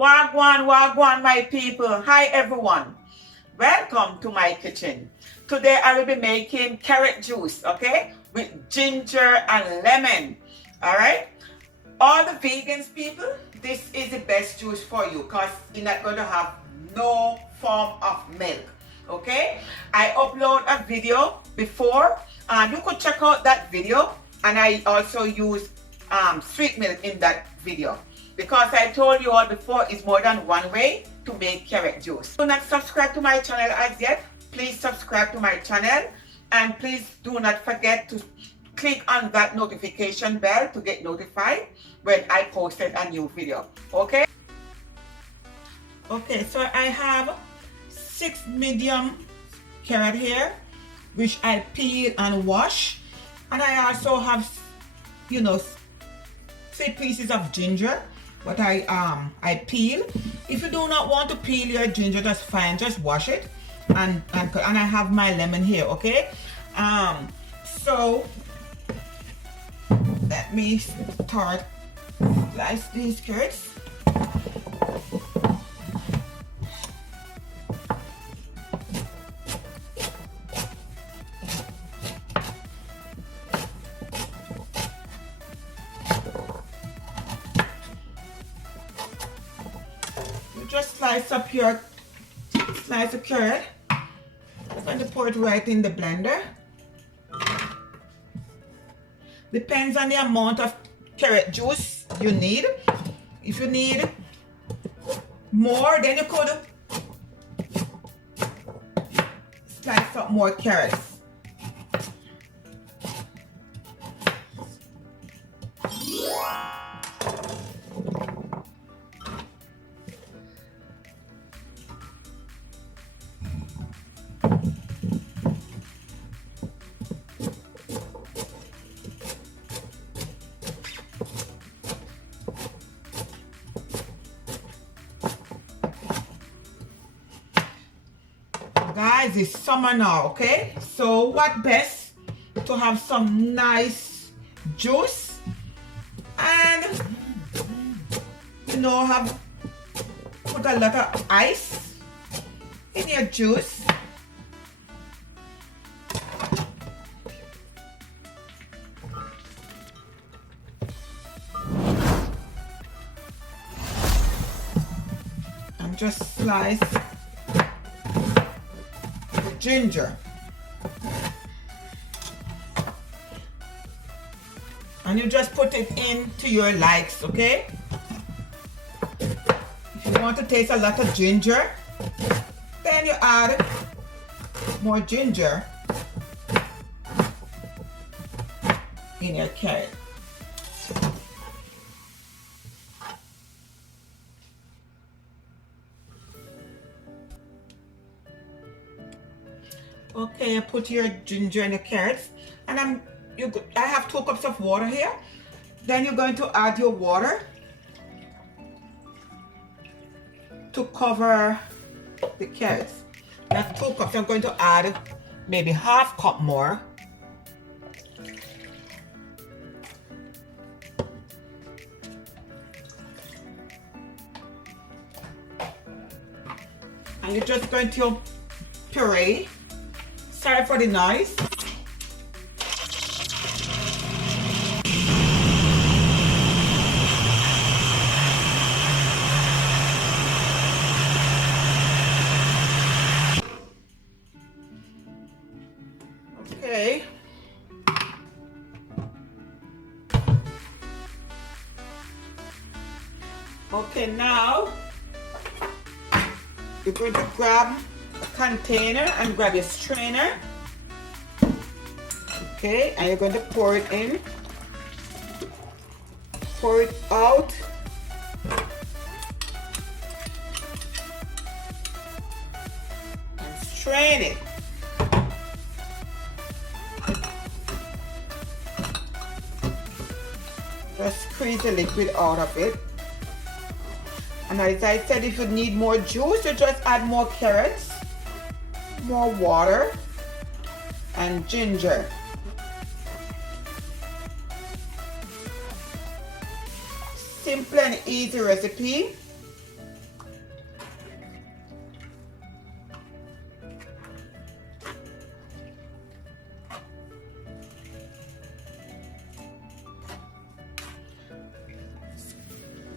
Wagwan, wagwan, my people. Hi, everyone. Welcome to my kitchen. Today, I will be making carrot juice, okay? With ginger and lemon, all right? All the vegans, people, this is the best juice for you because you're not going to have no form of milk, okay? I upload a video before, and you could check out that video, and I also use sweet milk in that video. Because I told you all before, it's more than one way to make carrot juice. Do not subscribe to my channel as yet. Please subscribe to my channel. And please do not forget to click on that notification bell to get notified when I posted a new video. Okay? Okay, so I have 6 medium carrot here, which I peel and wash. And I also have, 3 pieces of ginger. But I peel. If you do not want to peel your ginger, that's fine. Just wash it, and I have my lemon here. Okay. So let me start slice these carrots. Just slice up your slice of carrot. I'm going to pour it right in the blender. Depends on the amount of carrot juice you need. If you need more, then you could slice up more carrots. Guys, it's summer now, okay? So what best to have some nice juice and have put a lot of ice in your juice. And just slice ginger, and you just put it into your likes, okay? If you want to taste a lot of ginger, then you add more ginger in your carrot. Okay, I put your ginger and the carrots, and I have 2 cups of water here. Then you're going to add your water to cover the carrots. That's 2 cups. I'm going to add maybe half cup more. And you're just going to puree. Sorry for the noise. Okay. Okay, now you're going to grab container and grab your strainer. Okay, and you're going to pour it in, pour it out, and strain it. Just squeeze the liquid out of it. And as I said, if you need more juice, you just add more carrots, more water, and ginger. Simple and easy recipe.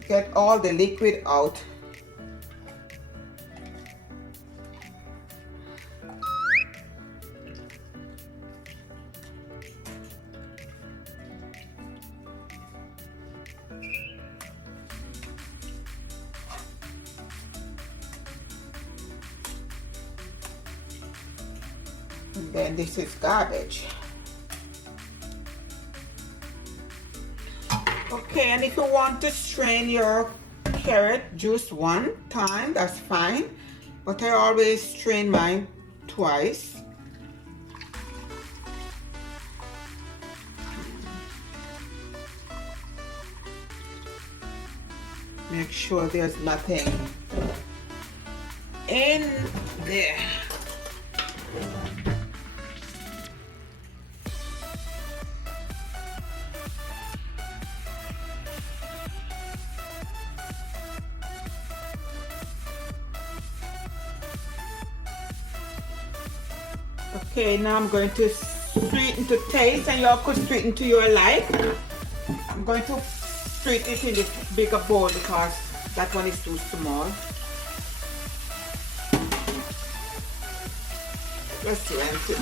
get all the liquid out. And then this is garbage. Okay, and if you want to strain your carrot juice one time, that's fine. But I always strain mine twice. Make sure there's nothing in there. Okay, now I'm going to sweeten to taste, and you all could sweeten to your like. I'm going to sweeten it in this bigger bowl because that one is too small. Let's rinse it.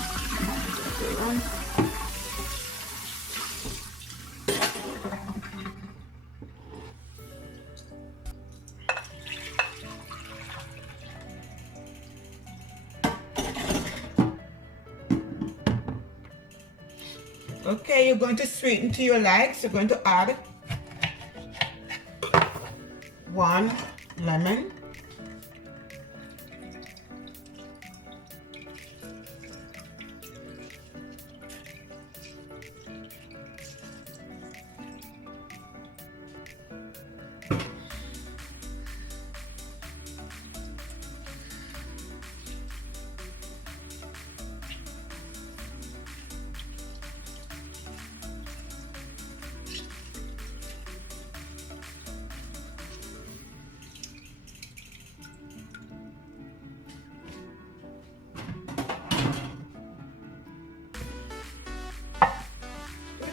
Okay, you're going to sweeten to your likes. You're going to add 1 lemon.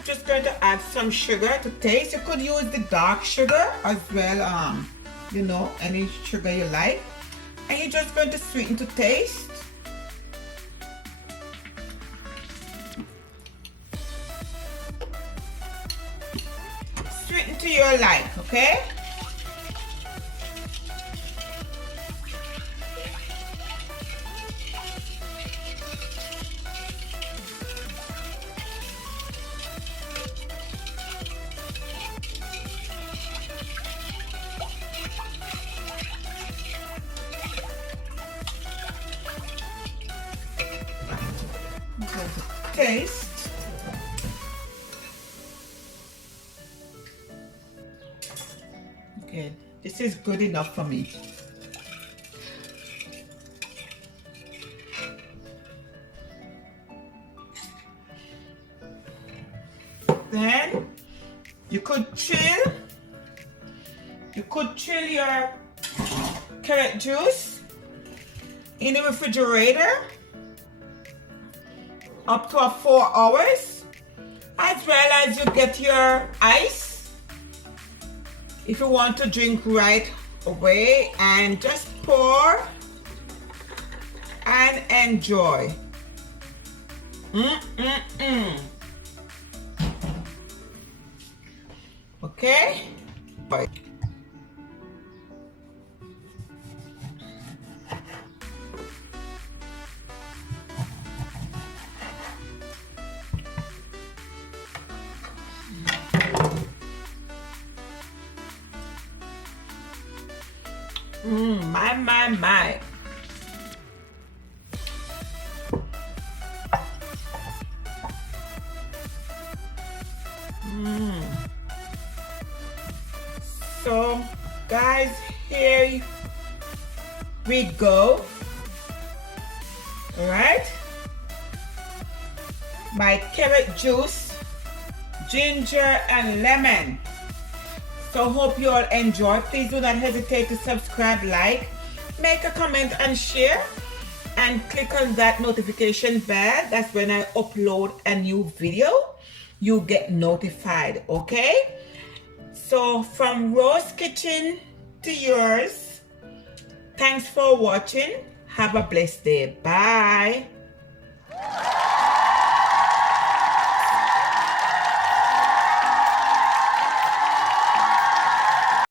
Just going to add some sugar to taste. You could use the dark sugar as well, you know, any sugar you like. And you're just going to sweeten to taste. Sweeten to your like, okay? Taste. Okay, this is good enough for me. Then you could chill your carrot juice in the refrigerator up to 4 hours, as well as you get your ice if you want to drink right away, and just pour and enjoy. Okay? My. So, guys, here we go. All right. My carrot juice, ginger and lemon. So hope you all enjoy. Please do not hesitate to subscribe, like, make a comment and share, and click on that notification bell. That's when I upload a new video, you get notified, okay? So from Rose Kitchen to yours, thanks for watching. Have a blessed day. Bye.